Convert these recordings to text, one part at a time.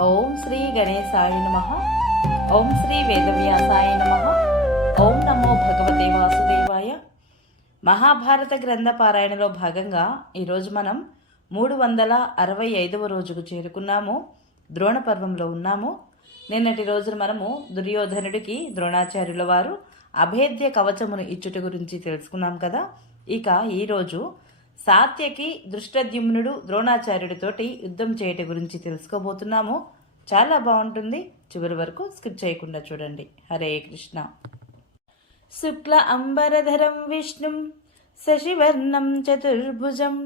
ఓం శ్రీ గణేశాయ నమః. ఓం శ్రీ వేదవ్యాసాయ నమః. ఓం నమో భగవతే వాసుదేవాయ. మహాభారత గ్రంథ పారాయణలో భాగంగా ఈరోజు మనం 365వ రోజుకు చేరుకున్నాము. ద్రోణ పర్వంలో ఉన్నాము. నిన్నటి రోజున మనము దుర్యోధనుడికి ద్రోణాచార్యుల వారు అభేద్య కవచమును ఇచ్చుట గురించి తెలుసుకున్నాం కదా. ఇక ఈరోజు సాత్యకి దృష్టద్యుమ్నుడు ద్రోణాచార్యుడితోటి యుద్ధం చేయట గురించి తెలుసుకోబోతున్నాము. చాలా బాగుంటుంది, చివరి వరకు స్కిప్ చేయకుండా చూడండి. హరే కృష్ణ. శుక్ల అంబరధరం విష్ణుం శశివర్ణం చతుర్భుజం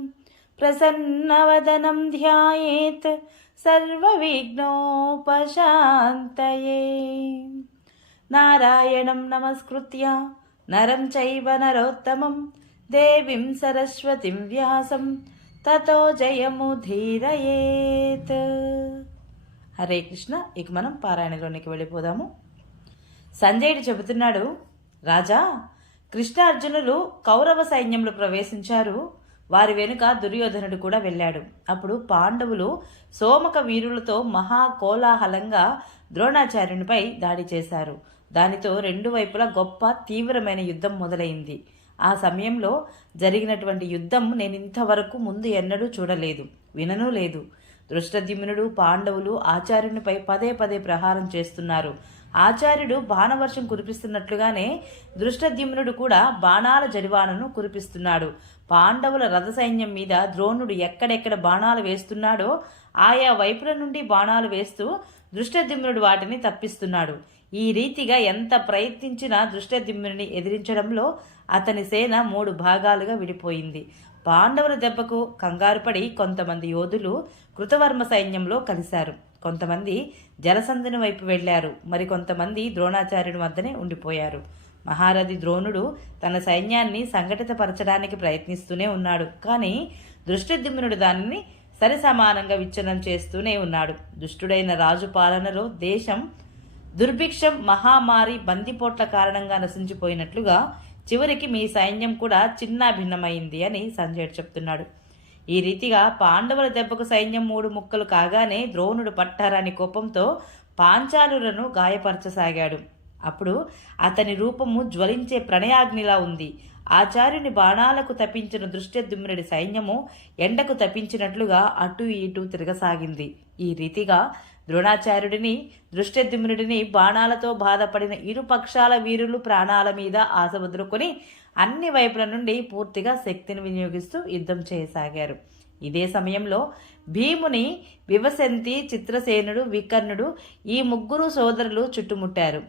ప్రసన్నవదనం ధ్యాయేత్ సర్వవిఘ్నోపశాంతయే. నారాయణం నమస్కృత్య నరం చైవ నరోత్తమం దేవీం సరస్వతిం వ్యాసం తతో జయముధీరయేత్. హరే కృష్ణ. ఇక మనం పారాయణలోనికి వెళ్ళిపోదాము. సంజయుడు చెబుతున్నాడు, రాజా, కృష్ణార్జునులు కౌరవ సైన్యంలో ప్రవేశించారు. వారి వెనుక దుర్యోధనుడు కూడా వెళ్ళాడు. అప్పుడు పాండవులు సోమక వీరులతో మహాకోలాహలంగా ద్రోణాచార్యునిపై దాడి చేశారు. దానితో రెండు వైపులా గొప్ప తీవ్రమైన యుద్ధం మొదలైంది. ఆ సమయంలో జరిగినటువంటి యుద్ధం నేను ఇంతవరకు ముందు ఎన్నడూ చూడలేదు, విననూ లేదు. దృష్టద్యుమ్నుడు పాండవులు ఆచార్యునిపై పదే పదే ప్రహారం చేస్తున్నారు. ఆచార్యుడు బాణవర్షం కురిపిస్తున్నట్లుగానే దృష్టద్యుమ్నుడు కూడా బాణాల జడివానను కురిపిస్తున్నాడు. పాండవుల రథ సైన్యం మీద ద్రోణుడు ఎక్కడెక్కడ బాణాలు వేస్తున్నాడో ఆయా వైపుల నుండి బాణాలు వేస్తూ దృష్టద్యుమ్నుడు వాటిని తప్పిస్తున్నాడు. ఈ రీతిగా ఎంత ప్రయత్నించినా దృష్టద్యుమ్నుడిని ఎదిరించడంలో అతని సేన 3 భాగాలుగా విడిపోయింది. పాండవుల దెబ్బకు కంగారుపడి కొంతమంది యోధులు కృతవర్మ సైన్యంలో కలిశారు. కొంతమంది జలసంధిని వైపు వెళ్లారు. మరికొంతమంది ద్రోణాచార్యుడి వద్దనే ఉండిపోయారు. మహారథి ద్రోణుడు తన సైన్యాన్ని సంఘటితపరచడానికి ప్రయత్నిస్తూనే ఉన్నాడు. కానీ దృష్టద్యుమ్నుడు దానిని సరిసమానంగా విచ్ఛిన్నం చేస్తూనే ఉన్నాడు. దుష్టుడైన రాజు పాలనలో దేశం దుర్భిక్షం, మహామారి, బందిపోట్ల కారణంగా నశించిపోయినట్లుగా చివరికి మీ సైన్యం కూడా చిన్న భిన్నమైంది అని సంజయుడు చెప్తున్నాడు. ఈ రీతిగా పాండవుల దెబ్బకు సైన్యం 3 ముక్కలు కాగానే ద్రోణుడు పట్టారాని కోపంతో పాంచాలులను గాయపరచసాగాడు. అప్పుడు అతని రూపము జ్వలించే ప్రణయాగ్నిలా ఉంది. ఆచార్యుని బాణాలకు తప్పించిన దృష్టద్యుమ్నుడి సైన్యము ఎండకు తప్పించినట్లుగా అటు ఇటు తిరగసాగింది. ఈ రీతిగా ద్రోణాచార్యుడిని దృష్టద్యుమ్నుడిని బాణాలతో బాధపడిన ఇరు పక్షాల వీరులు ప్రాణాల మీద ఆశ వదులుకొని అన్ని వైపుల నుండి పూర్తిగా శక్తిని వినియోగిస్తూ యుద్ధం చేయసాగారు. ఇదే సమయంలో భీముని వివసంతి, చిత్రసేనుడు, వికర్ణుడు ఈ 3 సోదరులు చుట్టుముట్టారు.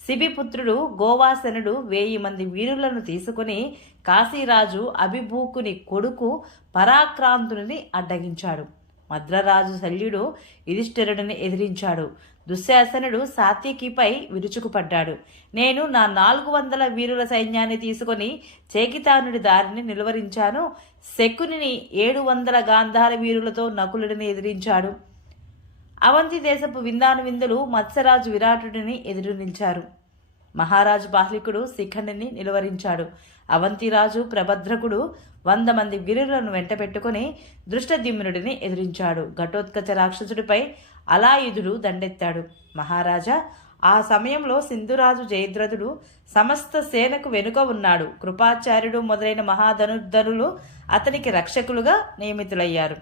శిబిపుత్రుడు గోవాసనుడు 1000 మంది వీరులను తీసుకుని కాశీరాజు అభిభూకుని కొడుకు పరాక్రాంతుని అడ్డగించాడు. మద్రరాజు శల్యుడు యుధిష్ఠిరుడిని ఎదిరించాడు. దుశ్శాసనుడు సాత్యకిపై విరుచుకుపడ్డాడు. నేను నా 400 వీరుల సైన్యాన్ని తీసుకుని చేకితానుడి దారిని నిలువరించాను. శకునిని 700 గాంధార వీరులతో నకులుడిని ఎదిరించాడు. అవంతి దేశపు విందాను మత్స్యరాజు విరాటుడిని ఎదురు నిలిచారు. మహారాజు బాహ్లికుడు శిఖండిని నిలువరించాడు. అవంతిరాజు ప్రభద్రకుడు 100 మంది వీరులను వెంట పెట్టుకుని దృష్టద్యుమ్నుడిని ఎదిరించాడు. ఘటోత్కచ రాక్షసుడిపై అలాయుధుడు దండెత్తాడు. మహారాజా, ఆ సమయంలో సింధురాజు జయద్రథుడు సమస్త సేనకు వెనుక ఉన్నాడు. కృపాచార్యుడు మొదలైన మహాధనుర్ధనులు అతనికి రక్షకులుగా నియమితులయ్యారు.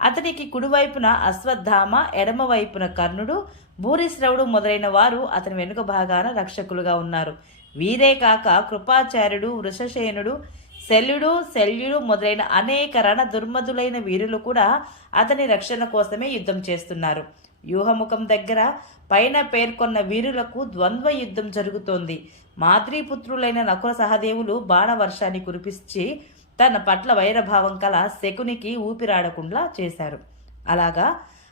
అతనికి కుడివైపున అశ్వత్థామ, ఎడమ వైపున కర్ణుడు, భూరిశ్రవుడు మొదలైన వారు అతని వెనుక భాగాన రక్షకులుగా ఉన్నారు. వీరే కాక కృపాచార్యుడు, వృషసేనుడు, శల్యుడు మొదలైన అనేక రణ దుర్మధులైన వీరులు కూడా అతని రక్షణ కోసమే యుద్ధం చేస్తున్నారు. వ్యూహముఖం దగ్గర పైన పేర్కొన్న వీరులకు ద్వంద్వ యుద్ధం జరుగుతోంది. మాద్రీపుత్రులైన నకుల సహదేవులు బాణవర్షాన్ని కురిపించి తన పట్ల వైరభావం కల శకునికి ఊపిరాడకుండా చేశారు. అలాగా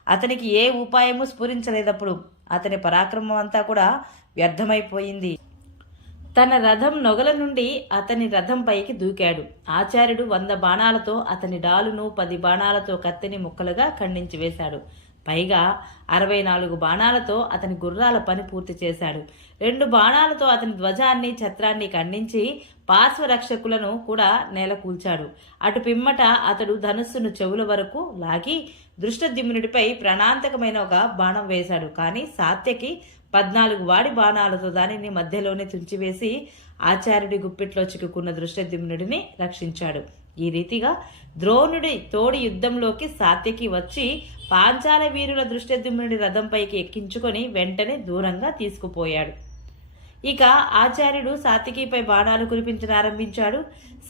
అతనికి ఏ ఉపాయము స్ఫురించలేదప్పుడు అతని పరాక్రమం అంతా కూడా వ్యర్థమైపోయింది. తన రథం నొగల నుండి అతని రథం పైకి దూకాడు. ఆచార్యుడు 100 బాణాలతో అతని డాలును, 10 బాణాలతో కత్తిని ముక్కలుగా ఖండించి వేశాడు. పైగా 64 బాణాలతో అతని గుర్రాల పని పూర్తి చేశాడు. 2 బాణాలతో అతని ధ్వజాన్ని ఛత్రాన్ని ఖండించి పార్శ్వరక్షకులను కూడా నేలకూల్చాడు. అటు పిమ్మట అతడు ధనుస్సును చెవుల వరకు లాగి దృష్టద్యుమ్నుడిపై ప్రాణాంతకమైన ఒక బాణం వేశాడు. కానీ సాత్యకి 14 వాడి బాణాలతో దానిని మధ్యలోనే తుంచివేసి ఆచార్యుడి గుప్పిట్లో చిక్కుకున్న దృష్టద్యుమ్నుడిని రక్షించాడు. ఈ రీతిగా ద్రోణుడి తోడి యుద్ధంలోకి సాత్యకి వచ్చి పాంచాల వీరుల దృష్టద్యుమ్నుడి రథంపైకి ఎక్కించుకొని వెంటనే దూరంగా తీసుకుపోయాడు. ఇక ఆచార్యుడు సాత్యకిపై బాణాలు కురిపించనారంభించాడు.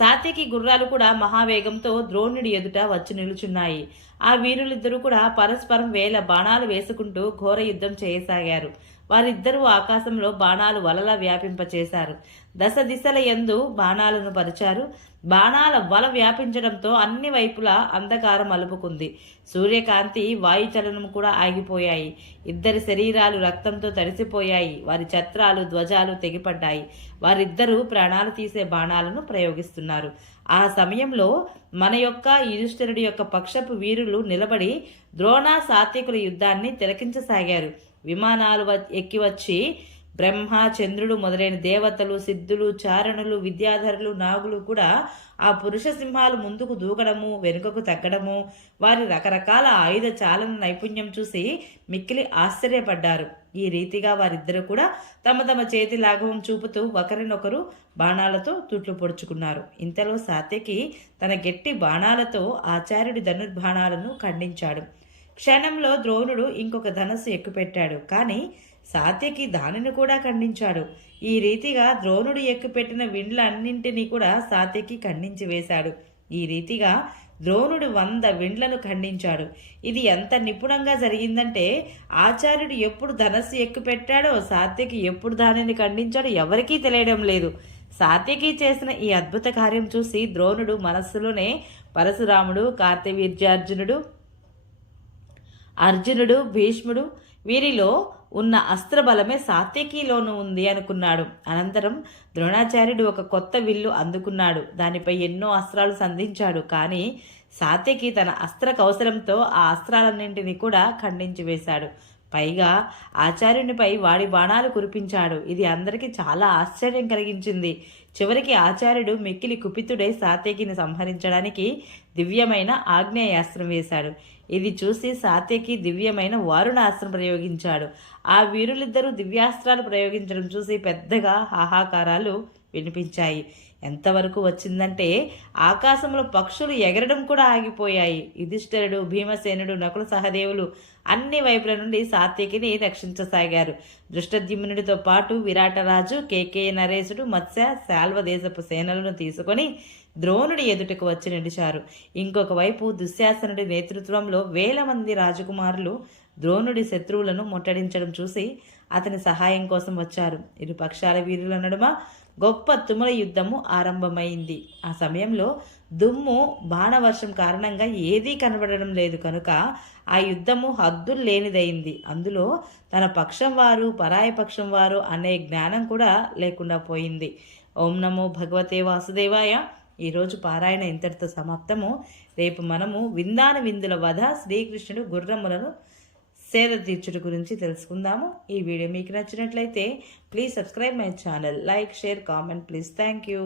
సాత్యకి గుర్రాలు కూడా మహావేగంతో ద్రోణుడి ఎదుట వచ్చి నిలుచున్నాయి. ఆ వీరులిద్దరూ కూడా పరస్పరం వేల బాణాలు వేసుకుంటూ ఘోర యుద్ధం చేయసాగారు. వారిద్దరూ ఆకాశంలో బాణాలు వలలా వ్యాపింపచేశారు. దశ దిశల యందు బాణాలను పరిచారు. బాణాల వల వ్యాపించడంతో అన్ని వైపులా అంధకారం అలుపుకుంది. సూర్యకాంతి వాయుచలనం కూడా ఆగిపోయాయి. ఇద్దరి శరీరాలు రక్తంతో తడిసిపోయాయి. వారి ఛత్రాలు ధ్వజాలు తెగిపడ్డాయి. వారిద్దరూ ప్రాణాలు తీసే బాణాలను ప్రయోగిస్తున్నారు. ఆ సమయంలో మన యొక్క యుధిష్ఠిరుడి యొక్క పక్షపు వీరులు నిలబడి ద్రోణ సాత్యకుల యుద్ధాన్ని తిలకించసాగారు. విమానాలు ఎక్కి వచ్చి బ్రహ్మ, చంద్రుడు మొదలైన దేవతలు, సిద్ధులు, చారణులు, విద్యాధరులు, నాగులు కూడా ఆ పురుష సింహాలు ముందుకు దూకడము, వెనుకకు తగ్గడము, వారి రకరకాల ఆయుధ చాలన నైపుణ్యం చూసి మిక్కిలి ఆశ్చర్యపడ్డారు. ఈ రీతిగా వారిద్దరూ కూడా తమ తమ చేతి లాఘవం చూపుతూ ఒకరినొకరు బాణాలతో తుట్లు పొడుచుకున్నారు. ఇంతలో సాత్యకి తన గట్టి బాణాలతో ఆచార్యుడి ధనుర్బాణాలను ఖండించాడు. క్షణంలో ద్రోణుడు ఇంకొక ధనస్సు ఎక్కుపెట్టాడు. కానీ సాత్యకి దానిని కూడా ఖండించాడు. ఈ రీతిగా ద్రోణుడు ఎక్కుపెట్టిన విండ్లన్నింటినీ కూడా సాత్యకి ఖండించి వేశాడు. ఈ రీతిగా ద్రోణుడు 100 విండ్లను ఖండించాడు. ఇది ఎంత నిపుణంగా జరిగిందంటే ఆచార్యుడు ఎప్పుడు ధనస్సు ఎక్కుపెట్టాడో సాత్యకి ఎప్పుడు దానిని ఖండించాడో ఎవరికీ తెలియడం లేదు. సాత్యకి చేసిన ఈ అద్భుత కార్యం చూసి ద్రోణుడు మనస్సులోనే పరశురాముడు, కార్తవీర్యార్జునుడు, అర్జునుడు, భీష్ముడు వీరిలో ఉన్న అస్త్రబలమే సాత్యకిలోనూ ఉంది అనుకున్నాడు. అనంతరం ద్రోణాచార్యుడు ఒక కొత్త విల్లు అందుకున్నాడు. దానిపై ఎన్నో అస్త్రాలు సంధించాడు. కానీ సాత్యకి తన అస్త్ర కౌశలంతో ఆ అస్త్రాలన్నింటినీ కూడా ఖండించి వేశాడు. పైగా ఆచార్యునిపై వాడి బాణాలు కురిపించాడు. ఇది అందరికీ చాలా ఆశ్చర్యం కలిగించింది. చివరికి ఆచార్యుడు మిక్కిలి కుపితుడై సాత్యకిని సంహరించడానికి దివ్యమైన ఆగ్నేయాస్త్రం వేశాడు. ఇది చూసి సాత్యకి దివ్యమైన వారుణాస్త్రం ప్రయోగించాడు. ఆ వీరులిద్దరూ దివ్యాస్త్రాలు ప్రయోగించడం చూసి పెద్దగా హాహాకారాలు వినిపించాయి. ఎంతవరకు వచ్చిందంటే ఆకాశంలో పక్షులు ఎగరడం కూడా ఆగిపోయాయి. యుధిష్ఠిరుడు, భీమసేనుడు, నకుల సహదేవులు అన్ని వైపుల నుండి సాత్యకిని రక్షించసాగారు. దృష్టద్యుమ్నుడితో పాటు విరాటరాజు, కేకేయ నరేశుడు, మత్స్య, శాల్వ దేశపు సేనలను తీసుకొని ద్రోణుడి ఎదుటకు వచ్చి నిలిచారు. ఇంకొక వైపు దుశ్శాసనుడి నేతృత్వంలో 1000 మంది రాజకుమారులు ద్రోణుడి శత్రువులను ముట్టడించడం చూసి అతని సహాయం కోసం వచ్చారు. ఇరు పక్షాల వీరుల నడుమ గొప్ప తుముల యుద్ధము ఆరంభమైంది. ఆ సమయంలో దుమ్ము, బాణవర్షం కారణంగా ఏదీ కనబడడం లేదు కనుక ఆ యుద్ధము హద్దులు లేనిదైంది. అందులో తన పక్షం వారు, పరాయ పక్షం వారు అనే జ్ఞానం కూడా లేకుండా పోయింది. ఓం నమో భగవతే వాసుదేవాయ. ఈరోజు పారాయణ ఇంతటితో సమాప్తము. రేపు మనము విందాన విందుల వధ, శ్రీకృష్ణుడు గుర్రములను సేద తీర్చుట గురించి తెలుసుకుందాము. ఈ వీడియో మీకు నచ్చినట్లయితే please subscribe my channel, like, share, comment please. Thank you.